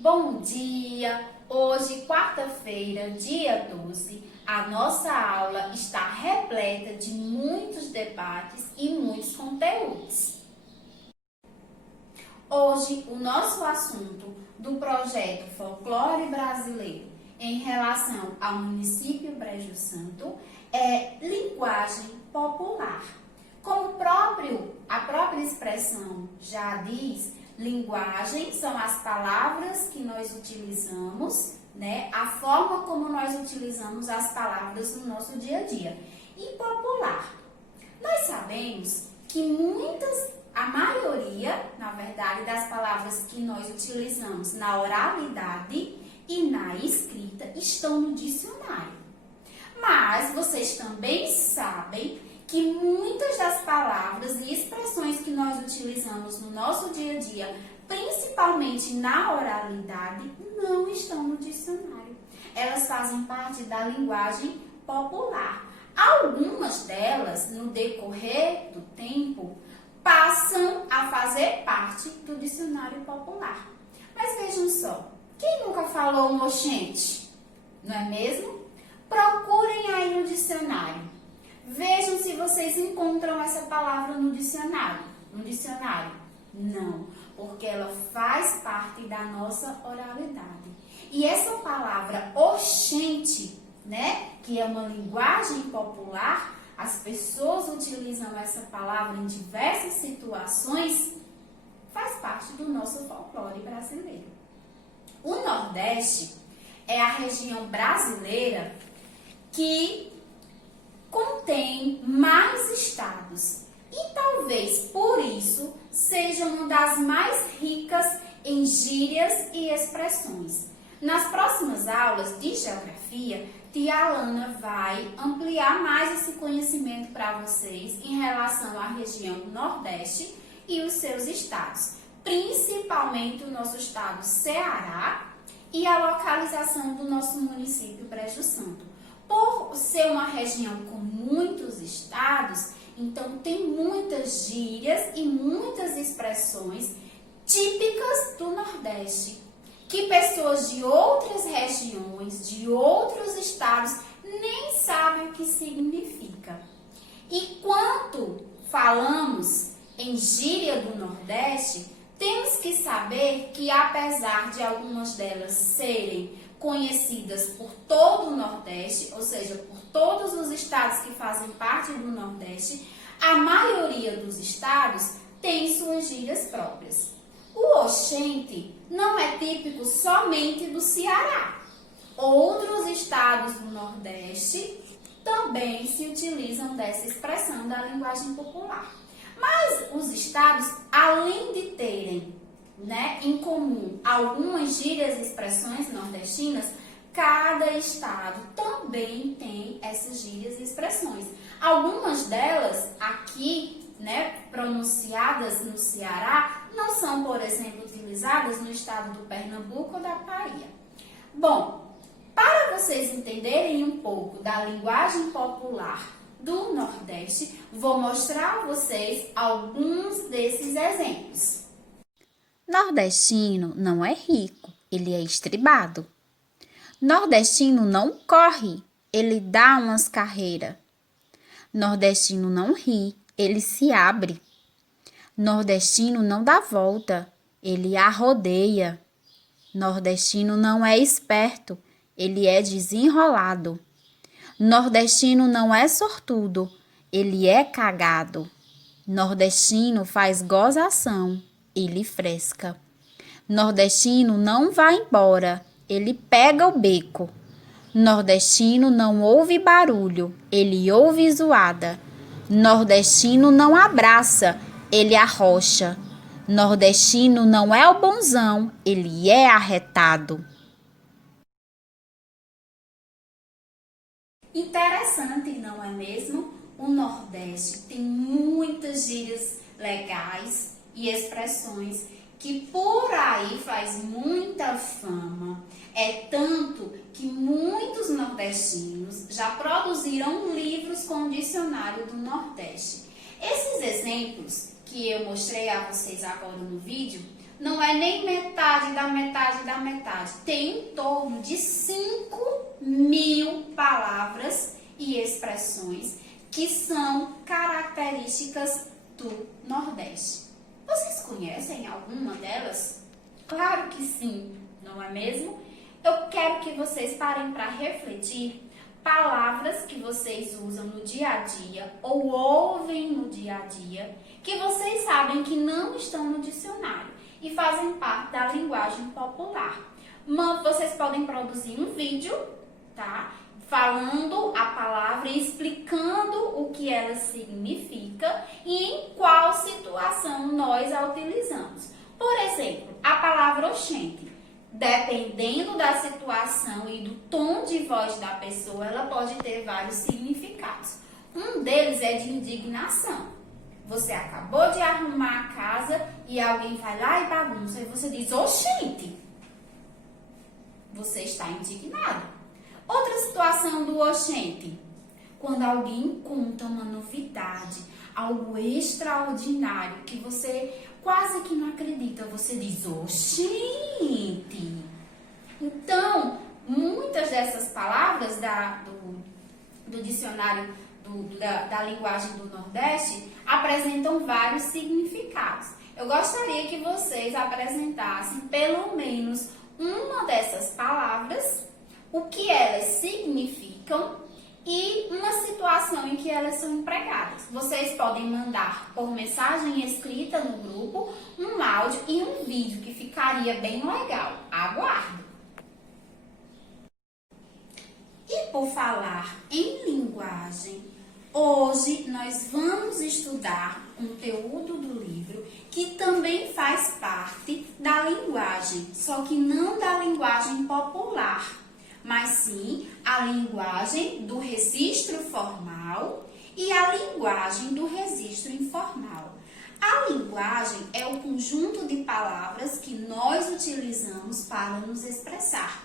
Bom dia! Hoje, quarta-feira, dia 12, a nossa aula está repleta de muitos debates e muitos conteúdos. Hoje, o nosso assunto do projeto Folclore Brasileiro em relação ao município Brejo Santo é linguagem popular. Como a própria expressão já diz, linguagem são as palavras que nós utilizamos, a forma como nós utilizamos as palavras no nosso dia a dia. E popular. Nós sabemos que a maioria, na verdade, das palavras que nós utilizamos na oralidade e na escrita estão no dicionário. Mas vocês também sabem que muitas das palavras e expressões que nós utilizamos no nosso dia a dia, principalmente na oralidade, não estão no dicionário. Elas fazem parte da linguagem popular. Algumas delas, no decorrer do tempo, passam a fazer parte do dicionário popular. Mas vejam só, quem nunca falou um oxente? Não é mesmo? Procurem aí no dicionário. Vejam se vocês encontram essa palavra no dicionário. No dicionário? Não, porque ela faz parte da nossa oralidade. E essa palavra oxente, que é uma linguagem popular, as pessoas utilizam essa palavra em diversas situações, faz parte do nosso folclore brasileiro. O Nordeste é a região brasileira que contém mais estados e talvez por isso seja uma das mais ricas em gírias e expressões. Nas próximas aulas de geografia, tia Alana vai ampliar mais esse conhecimento para vocês em relação à região Nordeste e os seus estados, principalmente o nosso estado Ceará e a localização do nosso município Brejo Santo. Por ser uma região com muitos estados, então tem muitas gírias e muitas expressões típicas do Nordeste, que pessoas de outras regiões, de outros estados, nem sabem o que significa. E quando falamos em gíria do Nordeste, temos que saber que apesar de algumas delas serem conhecidas por todo o Nordeste, ou seja, por todos os estados que fazem parte do Nordeste, a maioria dos estados tem suas gírias próprias. O oxente não é típico somente do Ceará. Outros estados do Nordeste também se utilizam dessa expressão da linguagem popular. Mas os estados, além de terem em comum algumas gírias e expressões nordestinas, cada estado também tem essas gírias e expressões. Algumas delas aqui, pronunciadas no Ceará, não são, por exemplo, utilizadas no estado do Pernambuco ou da Bahia. Bom, para vocês entenderem um pouco da linguagem popular do Nordeste, vou mostrar a vocês alguns desses exemplos. Nordestino não é rico, ele é estribado. Nordestino não corre, ele dá umas carreiras. Nordestino não ri, ele se abre. Nordestino não dá volta, ele arrodeia. Nordestino não é esperto, ele é desenrolado. Nordestino não é sortudo, ele é cagado. Nordestino faz gozação, ele fresca. Nordestino não vai embora, ele pega o beco. Nordestino não ouve barulho, ele ouve zoada. Nordestino não abraça, ele arrocha. Nordestino não é o bonzão, ele é arretado. Interessante, não é mesmo? O Nordeste tem muitas gírias legais e expressões que por aí faz muita fama. É tanto que muitos nordestinos já produziram livros com o dicionário do Nordeste. Esses exemplos que eu mostrei a vocês agora no vídeo não é nem metade da metade da metade. Tem em torno de 5.000 palavras e expressões que são características do Nordeste. Vocês conhecem alguma delas? Claro que sim, não é mesmo? Eu quero que vocês parem para refletir palavras que vocês usam no dia a dia ou ouvem no dia a dia, que vocês sabem que não estão no dicionário e fazem parte da linguagem popular. Vocês podem produzir um vídeo, tá? Falando a palavra e explicando o que ela significa e em qual situação nós a utilizamos. Por exemplo, a palavra oxente. Dependendo da situação e do tom de voz da pessoa, ela pode ter vários significados. Um deles é de indignação. Você acabou de arrumar a casa e alguém vai lá e bagunça e você diz, oxente. Você está indignado. Outra situação do oxente. Quando alguém conta uma novidade, algo extraordinário que você quase que não acredita, você diz, oxente. Então, muitas dessas palavras do dicionário da linguagem do Nordeste apresentam vários significados. Eu gostaria que vocês apresentassem pelo menos uma dessas palavras, o que elas significam e uma situação em que elas são empregadas. Vocês podem mandar por mensagem escrita no grupo um áudio e um vídeo que ficaria bem legal. Aguardo! E por falar em linguagem, hoje nós vamos estudar conteúdo do livro que também faz parte da linguagem, só que não da linguagem popular, mas sim a linguagem do registro formal e a linguagem do registro informal. A linguagem é o conjunto de palavras que nós utilizamos para nos expressar.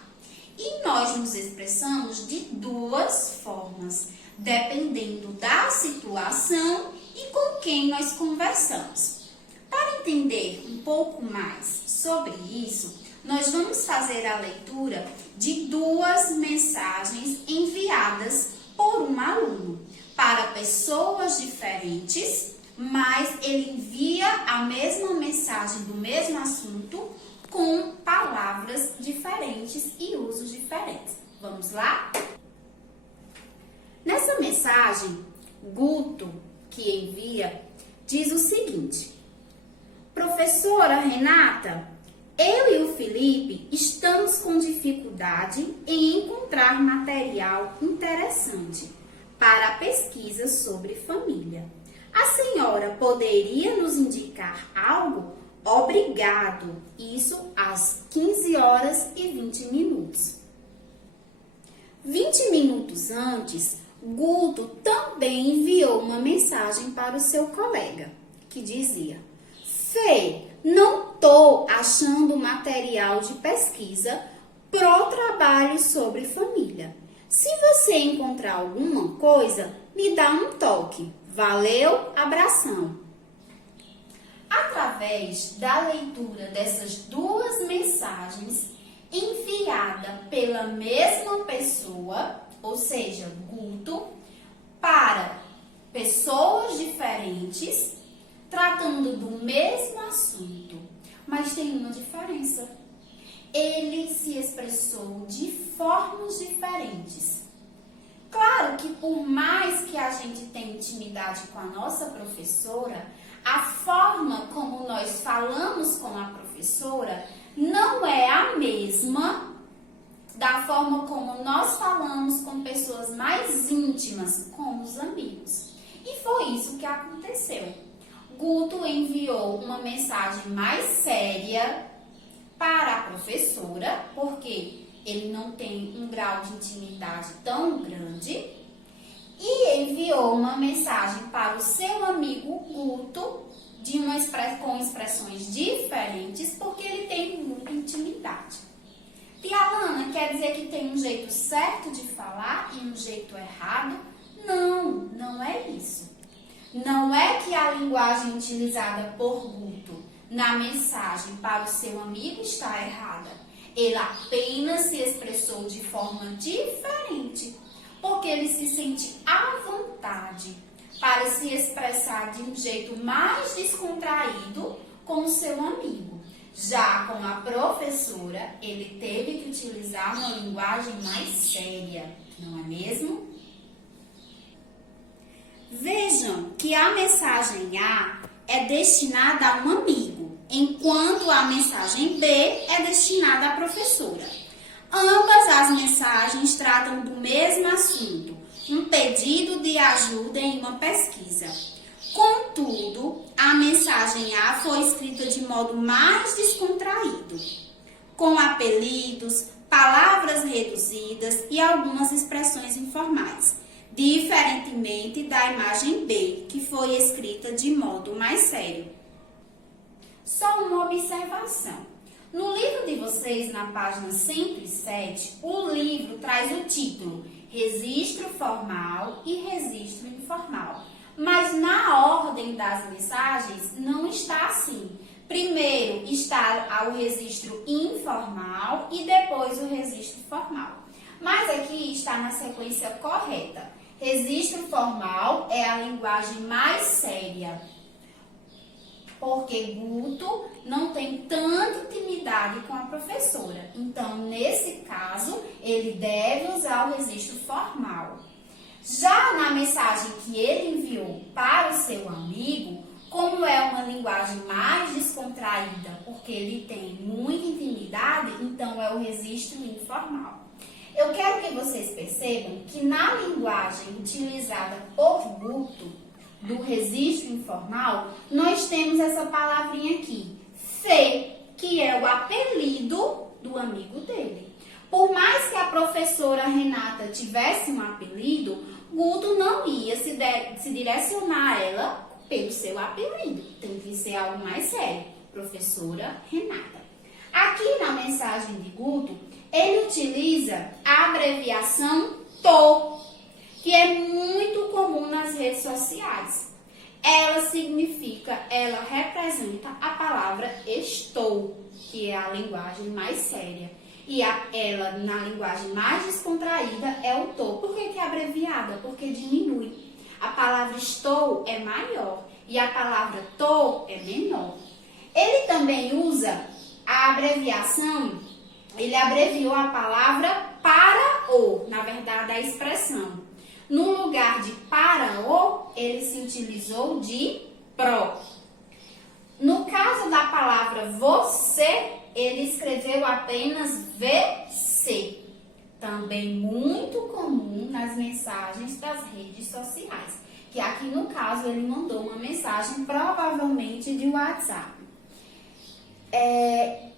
E nós nos expressamos de duas formas, dependendo da situação e com quem nós conversamos. Para entender um pouco mais sobre isso, nós vamos fazer a leitura de duas mensagens enviadas por um aluno para pessoas diferentes, mas ele envia a mesma mensagem do mesmo assunto com palavras diferentes e usos diferentes. Vamos lá? Nessa mensagem, Guto, que envia, diz o seguinte: Professora Renata, eu e o Felipe estamos com dificuldade em encontrar material interessante para a pesquisa sobre família. A senhora poderia nos indicar algo? Obrigado. Isso às 15h20. 20 minutos antes, Guto também enviou uma mensagem para o seu colega, que dizia: Fê, não tô achando material de pesquisa pro trabalho sobre família. Se você encontrar alguma coisa, me dá um toque. Valeu, abração. Através da leitura dessas duas mensagens enviadas pela mesma pessoa, ou seja, Guto, para pessoas diferentes, tratando do mesmo assunto, mas tem uma diferença. Ele se expressou de formas diferentes. Claro que por mais que a gente tenha intimidade com a nossa professora, a forma como nós falamos com a professora não é a mesma da forma como nós falamos com pessoas mais íntimas, como os amigos. E foi isso que aconteceu. Guto enviou uma mensagem mais séria para a professora, porque ele não tem um grau de intimidade tão grande, e enviou uma mensagem para o seu amigo Guto com expressões diferentes, porque ele tem muita intimidade. Tia Alana, quer dizer que tem um jeito certo de falar e um jeito errado? Não, não é isso. Não é que a linguagem utilizada por Guto na mensagem para o seu amigo está errada. Ele apenas se expressou de forma diferente, porque ele se sente à vontade para se expressar de um jeito mais descontraído com o seu amigo. Já com a professora, ele teve que utilizar uma linguagem mais séria, não é mesmo? Vejam que a mensagem A é destinada a um amigo, enquanto a mensagem B é destinada à professora. Ambas as mensagens tratam do mesmo assunto, um pedido de ajuda em uma pesquisa. Contudo, a mensagem A foi escrita de modo mais descontraído, com apelidos, palavras reduzidas e algumas expressões informais, diferentemente da imagem B, que foi escrita de modo mais sério. Só uma observação. No livro de vocês, na página 107, o livro traz o título Registro Formal e Registro Informal. Mas na ordem das mensagens não está assim. Primeiro está o registro informal e depois o registro formal. Mas aqui está na sequência correta. Registro formal é a linguagem mais séria, porque Guto não tem tanta intimidade com a professora. Então, nesse caso, ele deve usar o registro formal. Já na mensagem que ele enviou para o seu amigo, como é uma linguagem mais descontraída, porque ele tem muita intimidade, então é o registro informal. Eu quero que vocês percebam que na linguagem utilizada por Guto, do registro informal, nós temos essa palavrinha aqui, Fê, que é o apelido do amigo dele. Por mais que a professora Renata tivesse um apelido, Guto não ia se direcionar a ela pelo seu apelido. Tem que ser algo mais sério. Professora Renata. Aqui na mensagem de Guto, ele utiliza a abreviação TO, que é muito comum nas redes sociais. Ela representa a palavra estou, que é a linguagem mais séria. E ela, na linguagem mais descontraída, é o tô. Por que é abreviada? Porque diminui. A palavra estou é maior e a palavra tô é menor. Ele também usa a abreviação, ele abreviou a palavra para o, na verdade, a expressão. No lugar de para o, ele se utilizou de pro. No caso da palavra você, ele escreveu apenas VC, também muito comum nas mensagens das redes sociais, que aqui no caso ele mandou uma mensagem provavelmente de WhatsApp.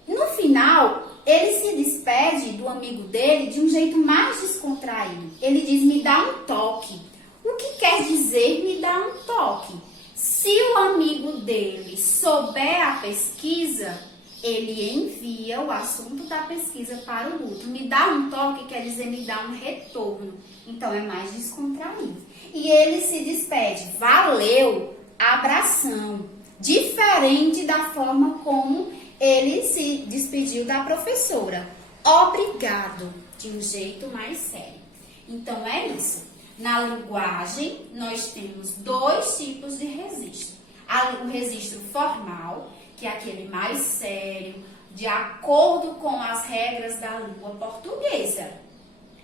No final, ele se despede do amigo dele de um jeito mais descontraído. Ele diz, me dá um toque. O que quer dizer me dá um toque? Se o amigo dele souber a pesquisa, ele envia o assunto da pesquisa para o Guto. Me dá um toque quer dizer me dá um retorno. Então, é mais descontraído. E ele se despede. Valeu, abração. Diferente da forma como ele se despediu da professora. Obrigado, de um jeito mais sério. Então, é isso. Na linguagem, nós temos dois tipos de registro. O registro formal, que é aquele mais sério, de acordo com as regras da língua portuguesa,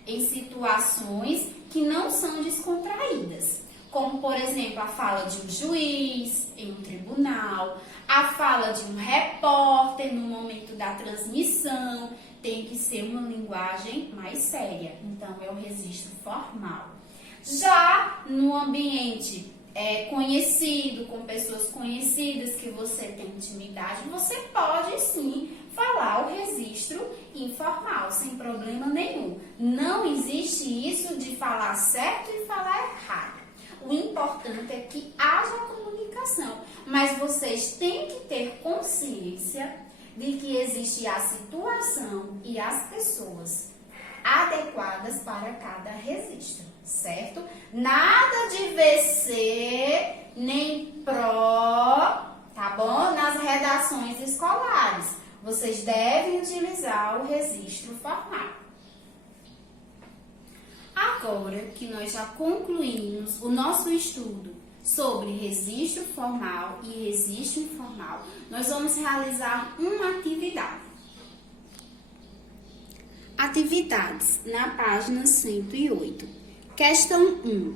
em situações que não são descontraídas, como, por exemplo, a fala de um juiz em um tribunal, a fala de um repórter no momento da transmissão, tem que ser uma linguagem mais séria. Então, é o registro formal. Já no ambiente conhecido, com pessoas conhecidas que você tem intimidade, você pode sim falar o registro informal, sem problema nenhum. Não existe isso de falar certo e falar errado. O importante é que haja comunicação, mas vocês têm que ter consciência de que existe a situação e as pessoas adequadas para cada registro, certo? Nada de VC, nem PRO, tá bom? Nas redações escolares, vocês devem utilizar o registro formal. Agora que nós já concluímos o nosso estudo sobre registro formal e registro informal, nós vamos realizar uma atividade. Atividades na página 108. Questão 1.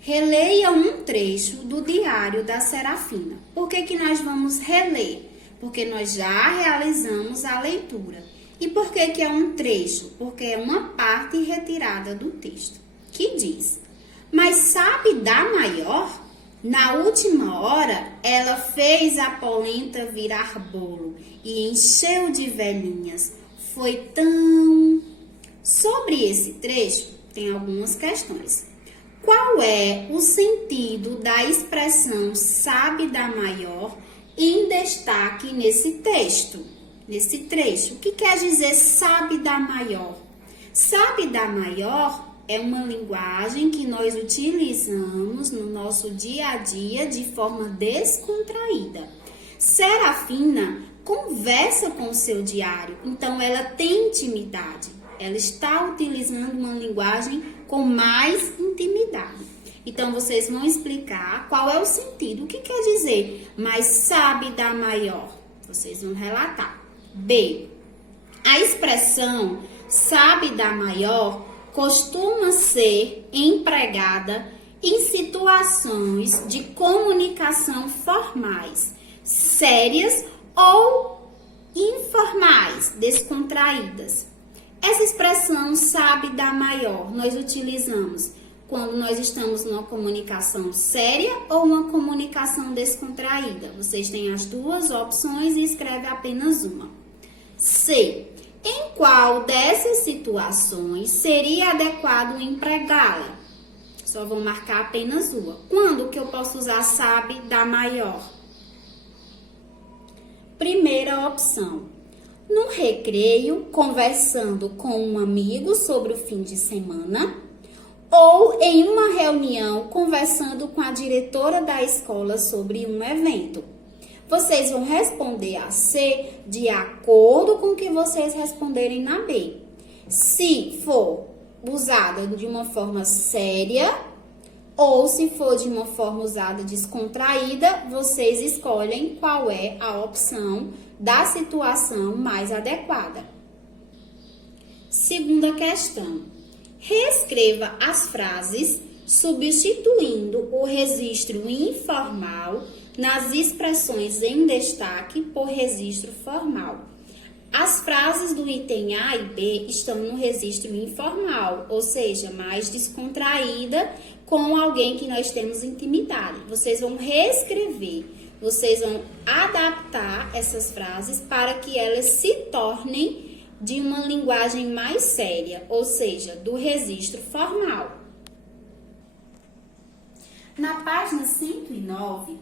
Releia um trecho do diário da Serafina. Por que nós vamos reler? Porque nós já realizamos a leitura. E por que é um trecho? Porque é uma parte retirada do texto, que diz: mas sabe da maior? Na última hora, ela fez a polenta virar bolo e encheu de velhinhas. Foi tão... Sobre esse trecho, tem algumas questões. Qual é o sentido da expressão sabe da maior em destaque nesse texto, nesse trecho? O que quer dizer sabe da maior? Sabe da maior é uma linguagem que nós utilizamos no nosso dia a dia de forma descontraída. Serafina conversa com o seu diário, então ela tem intimidade. Ela está utilizando uma linguagem com mais intimidade. Então, vocês vão explicar qual é o sentido. O que quer dizer, mas sabe da maior? Vocês vão relatar. B. A expressão sabe da maior costuma ser empregada em situações de comunicação formais, sérias ou informais, descontraídas. Essa expressão sabe da maior, nós utilizamos quando nós estamos numa comunicação séria ou uma comunicação descontraída. Vocês têm as duas opções e escreve apenas uma. C. Em qual dessas situações seria adequado empregá-la? Só vou marcar apenas uma. Quando que eu posso usar sabe da maior? Primeira opção. No recreio, conversando com um amigo sobre o fim de semana, ou em uma reunião, conversando com a diretora da escola sobre um evento. Vocês vão responder a C de acordo com o que vocês responderem na B. Se for usada de uma forma séria ou se for de uma forma usada descontraída, vocês escolhem qual é a opção da situação mais adequada. Segunda questão. Reescreva as frases substituindo o registro informal nas expressões em destaque por registro formal. As frases do item A e B estão no registro informal, ou seja, mais descontraída, com alguém que nós temos intimidade. Vocês vão reescrever, vocês vão adaptar essas frases para que elas se tornem de uma linguagem mais séria, ou seja, do registro formal. Na página 109,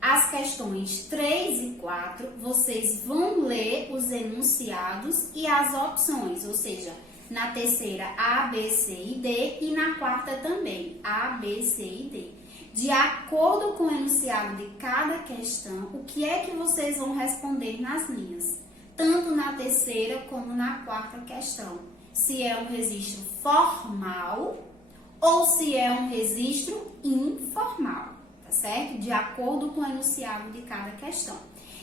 as questões 3 e 4, vocês vão ler os enunciados e as opções, ou seja, na terceira A, B, C e D e na quarta também A, B, C e D. De acordo com o enunciado de cada questão, o que é que vocês vão responder nas linhas? Tanto na terceira como na quarta questão. Se é um registro formal ou se é um registro informal, tá certo? De acordo com o enunciado de cada questão.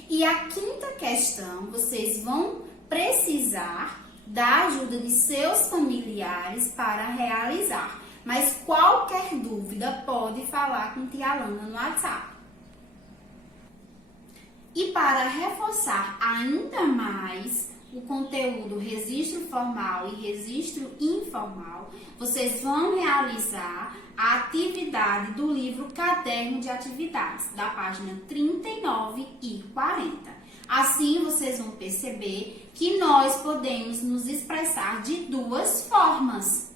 E a quinta questão, vocês vão precisar da ajuda de seus familiares para realizar. Mas qualquer dúvida pode falar com tia Alana no WhatsApp. E para reforçar ainda mais o conteúdo registro formal e registro informal, vocês vão realizar a atividade do livro Caderno de Atividades, da página 39 e 40. Assim, vocês vão perceber que nós podemos nos expressar de duas formas,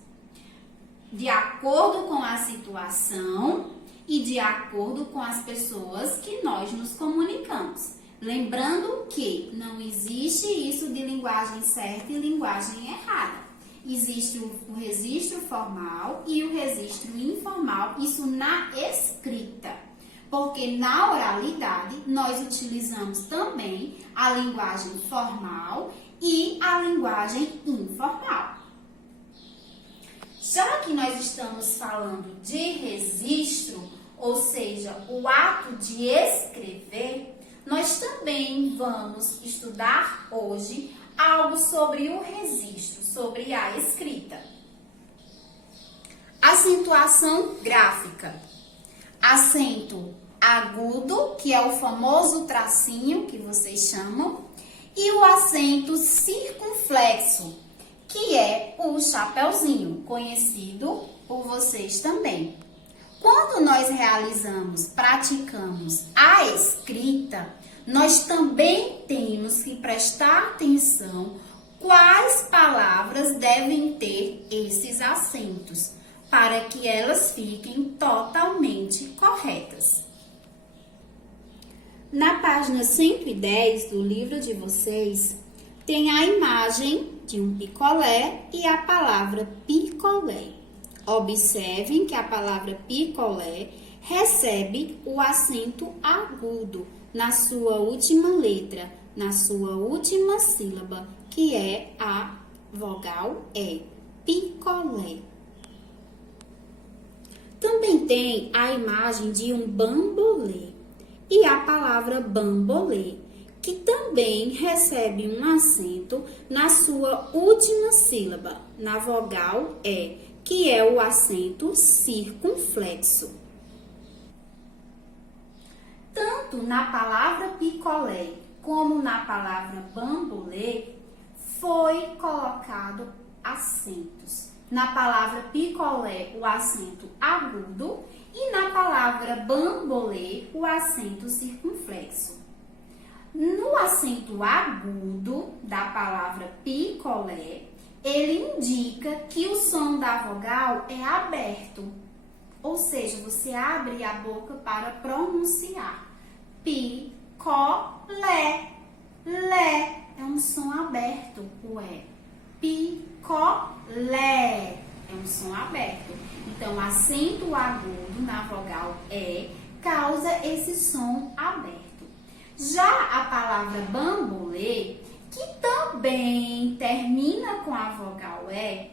de acordo com a situação e de acordo com as pessoas que nós nos comunicamos. Lembrando que não existe isso de linguagem certa e linguagem errada. Existe o registro formal e o registro informal, isso na escrita. Porque na oralidade nós utilizamos também a linguagem formal e a linguagem informal. Já que nós estamos falando de registro, ou seja, o ato de escrever, nós também vamos estudar hoje algo sobre o registro, sobre a escrita. Acentuação gráfica. Acento agudo, que é o famoso tracinho que vocês chamam, e o acento circunflexo, que é o chapeuzinho, conhecido por vocês também. Quando nós praticamos a escrita, nós também temos que prestar atenção quais palavras devem ter esses acentos, para que elas fiquem totalmente corretas. Na página 110 do livro de vocês, tem a imagem de um picolé e a palavra picolé. Observem que a palavra picolé recebe o acento agudo na sua última letra, na sua última sílaba, que é a vogal E, picolé. Também tem a imagem de um bambolê e a palavra bambolê, que também recebe um acento na sua última sílaba, na vogal E, que é o acento circunflexo. Tanto na palavra picolé como na palavra bambolê foi colocado acentos. Na palavra picolé, o acento agudo e na palavra bambolê, o acento circunflexo. No acento agudo da palavra picolé, ele indica que o som da vogal é aberto, ou seja, você abre a boca para pronunciar. Picolé, lé, é um som aberto, o é. Picolé, é um som aberto. Então, acento agudo na vogal E causa esse som aberto. Já a palavra bambolê, que também termina com a vogal E,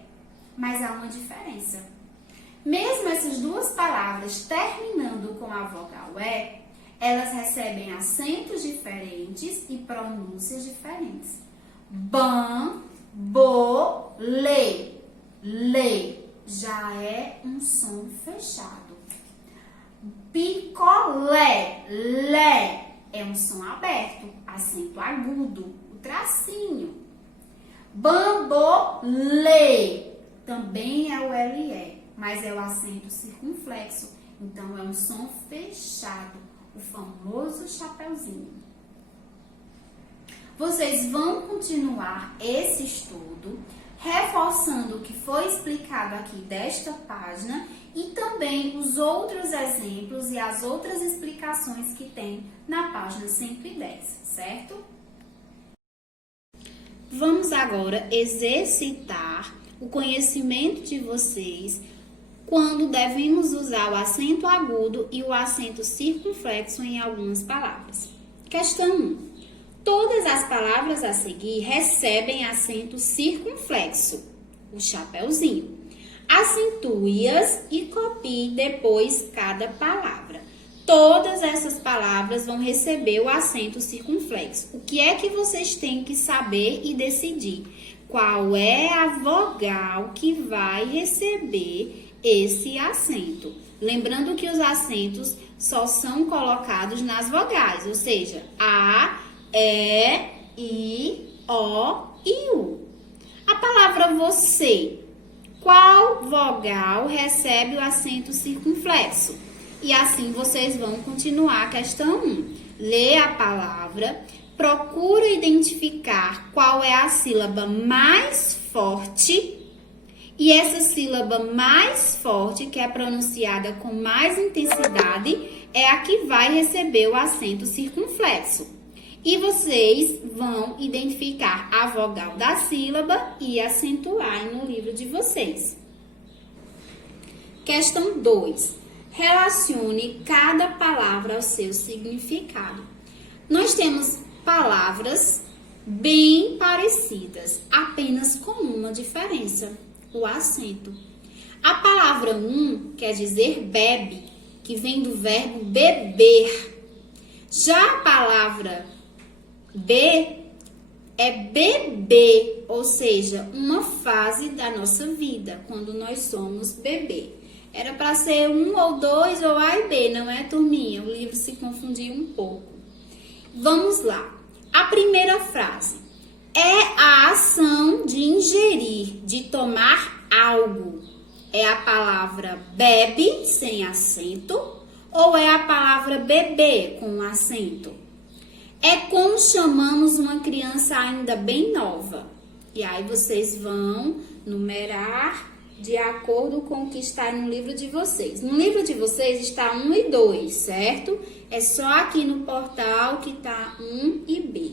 mas há uma diferença. Mesmo essas duas palavras terminando com a vogal E, elas recebem acentos diferentes e pronúncias diferentes. Bambolê, lê, já é um som fechado. Picolé, lé, é um som aberto, acento agudo, o tracinho. Bambolê, também é o LE, mas é o acento circunflexo, então é um som fechado, o famoso chapeuzinho. Vocês vão continuar esse estudo, reforçando o que foi explicado aqui desta página e também os outros exemplos e as outras explicações que tem na página 110, certo? Vamos agora exercitar o conhecimento de vocês quando devemos usar o acento agudo e o acento circunflexo em algumas palavras. Questão 1. Todas as palavras a seguir recebem acento circunflexo, o chapeuzinho. Acentue-as e copie depois cada palavra. Todas essas palavras vão receber o acento circunflexo. O que é que vocês têm que saber e decidir? Qual é a vogal que vai receber esse acento? Lembrando que os acentos só são colocados nas vogais, ou seja, A, E, I, O e U. A palavra você, qual vogal recebe o acento circunflexo? E assim vocês vão continuar a questão 1. Lê a palavra, procura identificar qual é a sílaba mais forte. E essa sílaba mais forte, que é pronunciada com mais intensidade, é a que vai receber o acento circunflexo. E vocês vão identificar a vogal da sílaba e acentuar no livro de vocês. Questão 2. Relacione cada palavra ao seu significado. Nós temos palavras bem parecidas, apenas com uma diferença, o acento. A palavra quer dizer bebe, que vem do verbo beber. Já a palavra B é beber, ou seja, uma fase da nossa vida, quando nós somos bebê. Era para ser 1 ou 2 ou A e B, não é, turminha? O livro se confundiu um pouco. Vamos lá. A primeira frase é a ação de ingerir, de tomar algo. É a palavra bebe, sem acento, ou é a palavra beber, com acento? É como chamamos uma criança ainda bem nova. E aí vocês vão numerar de acordo com o que está no livro de vocês. No livro de vocês está 1 e 2, certo? É só aqui no portal que está 1 e B.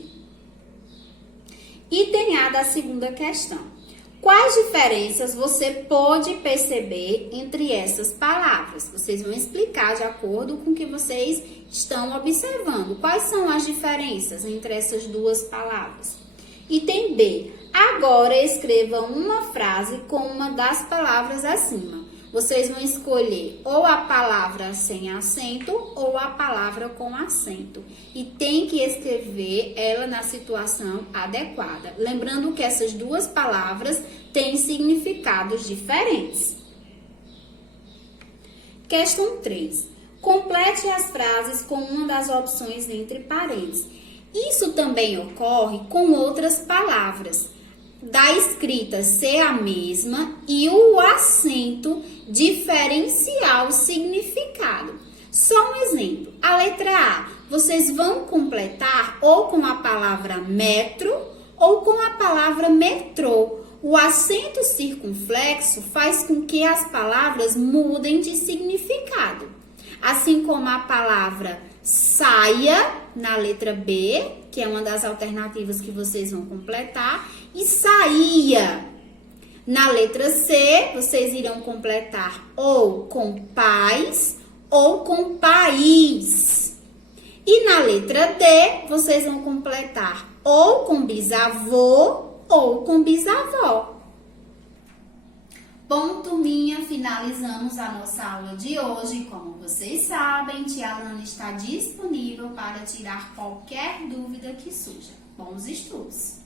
Item A da segunda questão. Quais diferenças você pode perceber entre essas palavras? Vocês vão explicar de acordo com o que vocês estão observando. Quais são as diferenças entre essas duas palavras? Item B. Agora escreva uma frase com uma das palavras acima. Vocês vão escolher ou a palavra sem acento ou a palavra com acento. E tem que escrever ela na situação adequada. Lembrando que essas duas palavras têm significados diferentes. Questão 3. Complete as frases com uma das opções entre parênteses. Isso também ocorre com outras palavras, da escrita ser a mesma e o acento diferenciar o significado. Só um exemplo. A letra A, vocês vão completar ou com a palavra metro ou com a palavra metrô. O acento circunflexo faz com que as palavras mudem de significado. Assim como a palavra saia, na letra B, que é uma das alternativas que vocês vão completar, e saía. Na letra C, vocês irão completar ou com pais ou com país. E na letra D, vocês vão completar ou com bisavô ou com bisavó. Bom, turminha, finalizamos a nossa aula de hoje. Como vocês sabem, tia Alana está disponível para tirar qualquer dúvida que surja. Bons estudos!